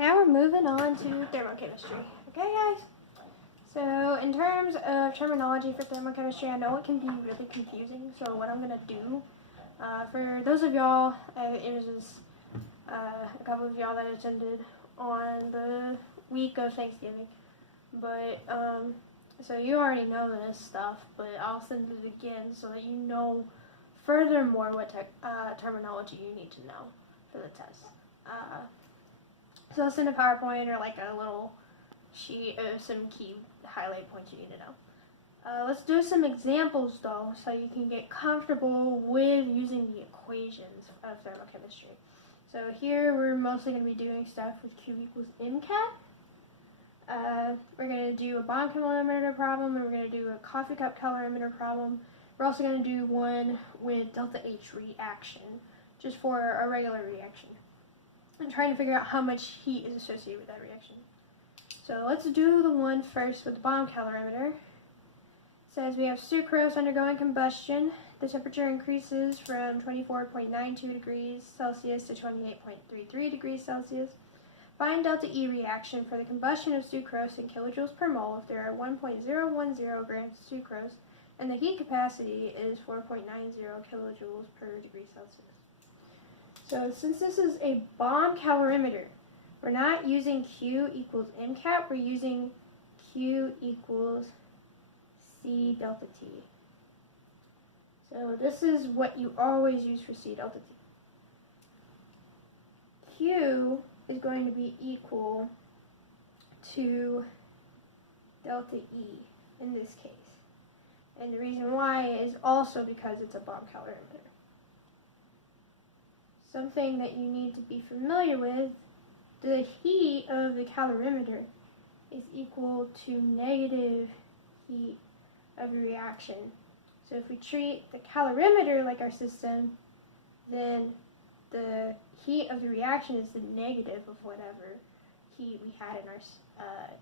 Now we're moving on to thermochemistry. Okay, guys? So, in terms of terminology for thermochemistry, I know it can be really confusing. So, what I'm going to do, for those of y'all, it was just a couple of y'all that attended on the week of Thanksgiving. But, so you already know this stuff, but I'll send it again so that you know furthermore what terminology you need to know for the test. So I'll send a PowerPoint or like a little sheet of some key highlight points you need to know. Let's do some examples though, so you can get comfortable with using the equations of thermochemistry. So here we're mostly going to be doing stuff with Q equals MCAT. We're going to do a bomb calorimeter problem, and we're going to do a coffee cup calorimeter problem. We're also going to do one with delta H reaction, just for a regular reaction. I'm trying to figure out how much heat is associated with that reaction. So let's do the one first with the bomb calorimeter. It says we have sucrose undergoing combustion. The temperature increases from 24.92 degrees Celsius to 28.33 degrees Celsius. Find delta E reaction for the combustion of sucrose in kilojoules per mole if there are 1.010 grams of sucrose and the heat capacity is 4.90 kilojoules per degree Celsius. So since this is a bomb calorimeter, we're not using Q equals MCAT, we're using Q equals C delta T. So this is what you always use for C delta T. Q is going to be equal to delta E in this case. And the reason why is also because it's a bomb calorimeter. Something that you need to be familiar with, the heat of the calorimeter is equal to negative heat of the reaction. So if we treat the calorimeter like our system, then the heat of the reaction is the negative of whatever heat we had in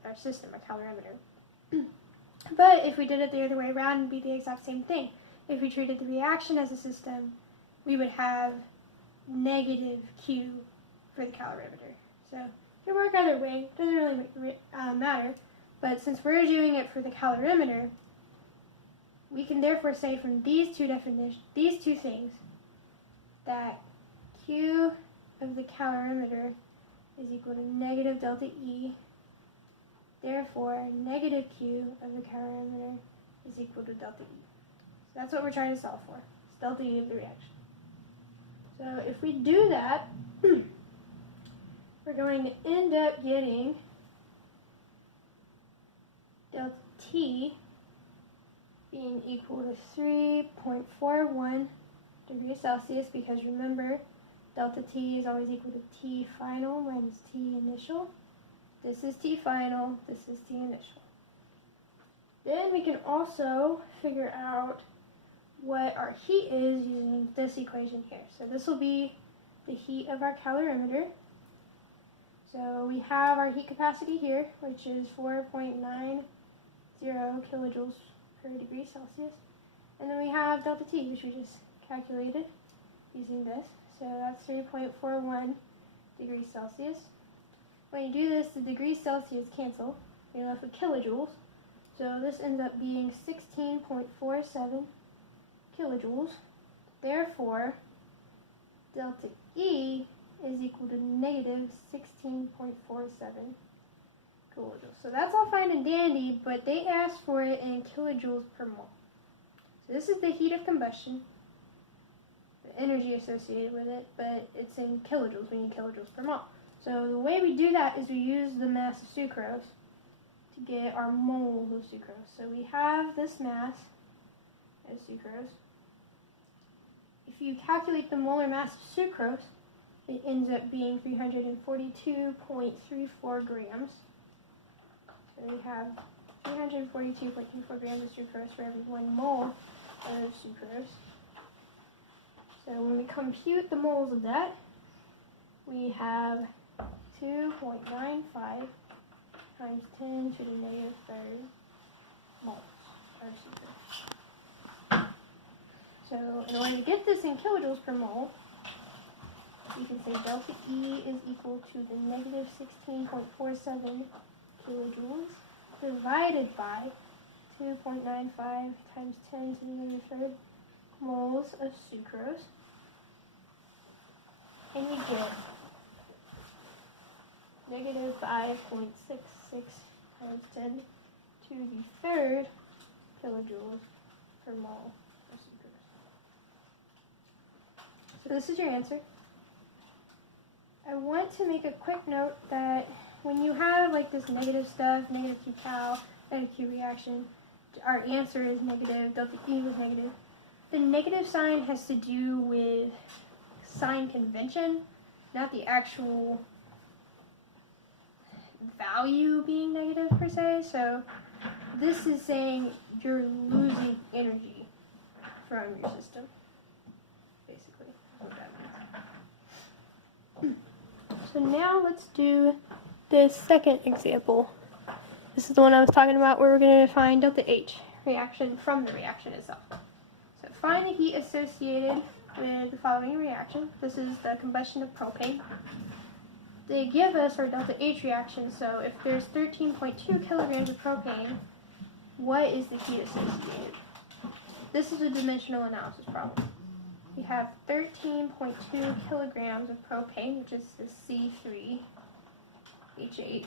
our system, our calorimeter. But if we did it the other way around, it would be the exact same thing. If we treated the reaction as a system, we would have negative Q for the calorimeter. So it can work either way, it doesn't really matter. But since we're doing it for the calorimeter, we can therefore say from these two things that Q of the calorimeter is equal to negative delta E. Therefore, negative Q of the calorimeter is equal to delta E. So that's what we're trying to solve for. It's delta E of the reaction. So if we do that, we're going to end up getting delta T being equal to 3.41 degrees Celsius, because remember, delta T is always equal to T final minus T initial. This is T final, this is T initial. Then we can also figure out what our heat is using this equation here. So this will be the heat of our calorimeter. So we have our heat capacity here, which is 4.90 kilojoules per degree Celsius. And then we have delta T, which we just calculated using this. So that's 3.41 degrees Celsius. When you do this, the degrees Celsius cancel. You're left with kilojoules. So this ends up being 16.47 kilojoules. Therefore, delta E is equal to negative 16.47 kilojoules. So that's all fine and dandy, but they asked for it in kilojoules per mole. So this is the heat of combustion, the energy associated with it, but it's in kilojoules. We need kilojoules per mole. So the way we do that is we use the mass of sucrose to get our moles of sucrose. So we have this mass as sucrose. If you calculate the molar mass of sucrose, it ends up being 342.34 grams. So we have 342.34 grams of sucrose for every 1 mole of sucrose. So when we compute the moles of that, we have 2.95 times 10 to the negative third moles of sucrose. So in order to get this in kilojoules per mole, we can say delta E is equal to the negative 16.47 kilojoules divided by 2.95 times 10 to the negative third moles of sucrose. And you get negative 5.66 times 10 to the third kilojoules per mole of sucrose. So this is your answer. I want to make a quick note that when you have like this negative stuff, negative 2 cal, negative Q reaction, our answer is negative, delta E was negative. The negative sign has to do with sign convention, not the actual value being negative per se. So this is saying you're losing energy from your system, basically. What that means. So now let's do the second example. This is the one I was talking about where we're going to find delta H reaction from the reaction itself. So find the heat associated with the following reaction. This is the combustion of propane. They give us our delta H reaction, so if there's 13.2 kilograms of propane, what is the heat associated? This is a dimensional analysis problem. We have 13.2 kilograms of propane, which is the C3H8.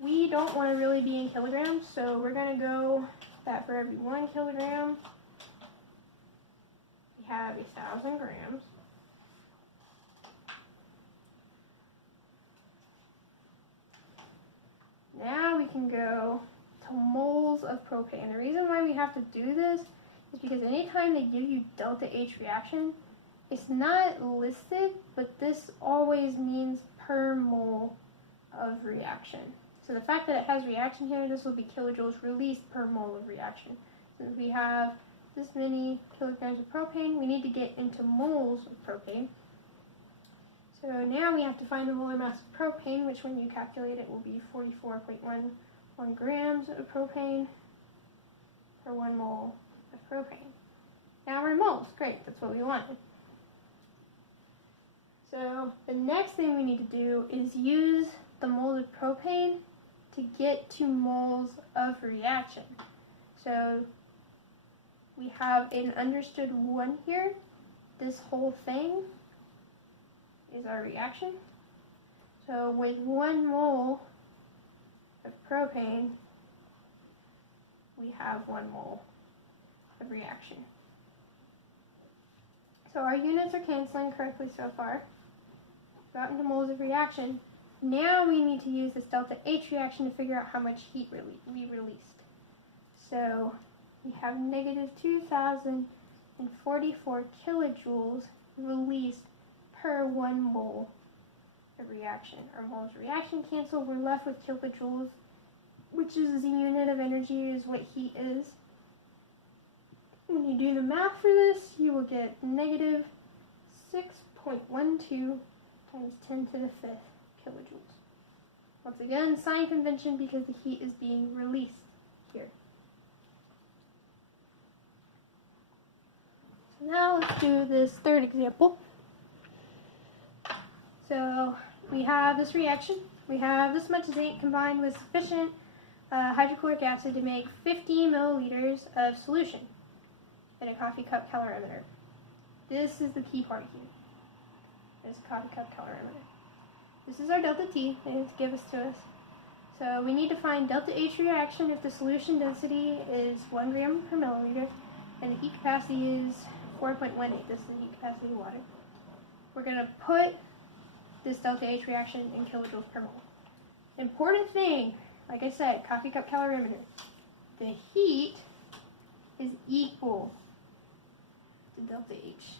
We don't want to really be in kilograms, so we're going to go that for every 1 kilogram, we have 1,000 grams. Now we can go to moles of propane. The reason why we have to do this is because anytime they give you delta H reaction, it's not listed, but this always means per mole of reaction. So the fact that it has reaction here, this will be kilojoules released per mole of reaction. Since we have this many kilograms of propane, we need to get into moles of propane. So now we have to find the molar mass of propane, which when you calculate it will be 44.11 grams of propane per 1 mole of propane. Now we're in moles. Great, that's what we wanted. So the next thing we need to do is use the moles of propane to get to moles of reaction. So we have an understood 1 here. This whole thing is our reaction. So with 1 mole of propane, we have 1 mole of reaction. So our units are canceling correctly so far. Got into moles of reaction. Now we need to use this delta H reaction to figure out how much heat we released. So we have negative 2,044 kilojoules released per 1 mole of reaction. Our moles of reaction cancel. We're left with kilojoules, which is the unit of energy, is what heat is. When you do the math for this, you will get negative 6.12 times 10 to the 5th kilojoules. Once again, sign convention because the heat is being released here. So now let's do this third example. So we have this reaction. We have this much zinc combined with sufficient hydrochloric acid to make 50 milliliters of solution in a coffee cup calorimeter. This is the key part here. This coffee cup calorimeter. This is our delta T they need to give us to us. So we need to find delta H reaction if the solution density is 1 gram per milliliter and the heat capacity is 4.18. This is the heat capacity of water. We're going to put this delta H reaction in kilojoules per mole. Important thing, like I said, coffee cup calorimeter. The heat is equal to delta H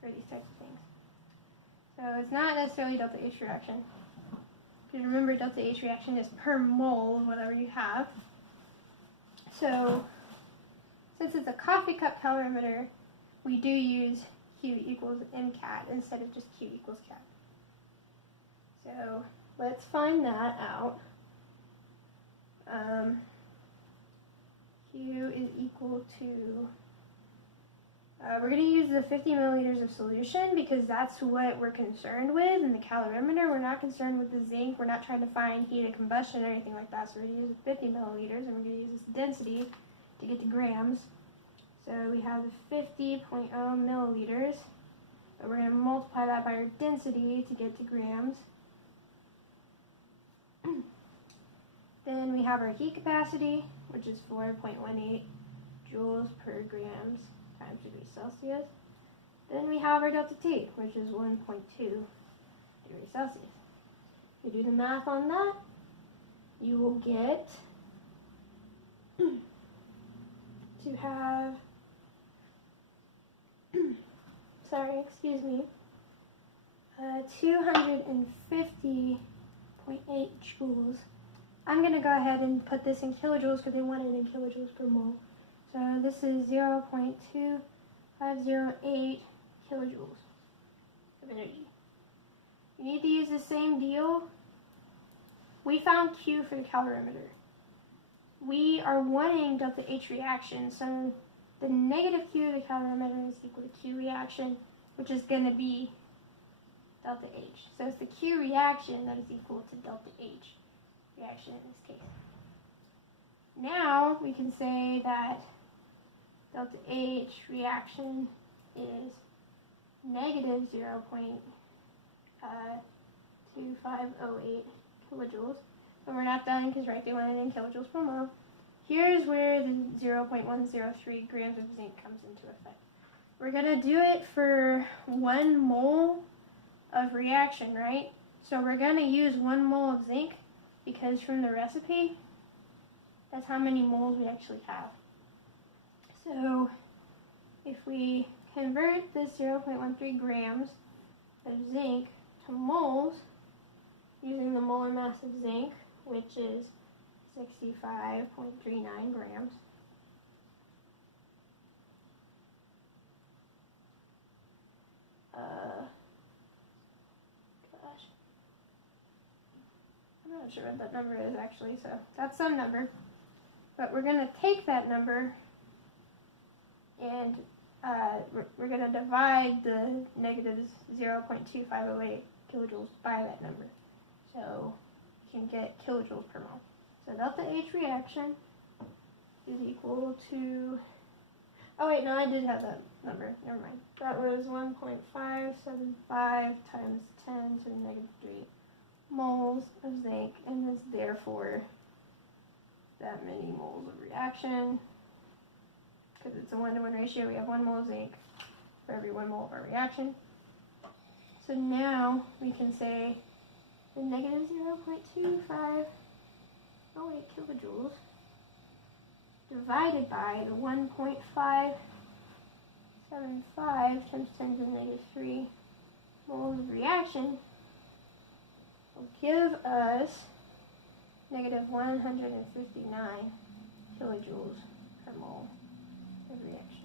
for these types of things. So it's not necessarily delta H reaction. Because remember, delta H reaction is per mole of whatever you have. So since it's a coffee cup calorimeter, we do use Q equals MCAT instead of just Q equals CAT. So let's find that out. Q is equal to We're going to use the 50 milliliters of solution because that's what we're concerned with in the calorimeter. We're not concerned with the zinc. We're not trying to find heat of combustion or anything like that. So we're going to use 50 milliliters, and we're going to use this density to get to grams. So we have the 50.0 milliliters, but we're going to multiply that by our density to get to grams. Then we have our heat capacity, which is 4.18 joules per grams times degrees Celsius. Then we have our delta T, which is 1.2 degrees Celsius. If you do the math on that, you will get to have, sorry, excuse me, 250.8 joules. I'm going to go ahead and put this in kilojoules because they want it in kilojoules per mole. So this is 0.2508 kilojoules of energy. You need to use the same deal. We found Q for the calorimeter. We are wanting delta H reaction, so the negative Q of the calorimeter is equal to Q reaction, which is going to be delta H. So it's the Q reaction that is equal to delta H reaction in this case. Now we can say that delta H reaction is negative 0.2508 kilojoules. But we're not done because right, they want it in kilojoules per mole. Here's where the 0.103 grams of zinc comes into effect. We're going to do it for 1 mole of reaction, right? So we're going to use 1 mole of zinc because from the recipe, that's how many moles we actually have. So if we convert this 0.13 grams of zinc to moles using the molar mass of zinc, which is 65.39 grams. Gosh. I'm not sure what that number is actually, so that's some number. But we're going to take that number and we're going to divide the negative 0.2508 kilojoules by that number. So you can get kilojoules per mole. So delta H reaction is equal to, oh wait, no, I did have that number, never mind. That was 1.575 times 10 to the negative 3 moles of zinc, and is therefore that many moles of reaction. Because it's a 1-to-1 ratio, we have 1 mole of zinc for every 1 mole of our reaction. So now we can say the negative 0.2508 kilojoules divided by the 1.575 times 10 to the negative 3 moles of reaction will give us negative 159 kilojoules per mole of reaction.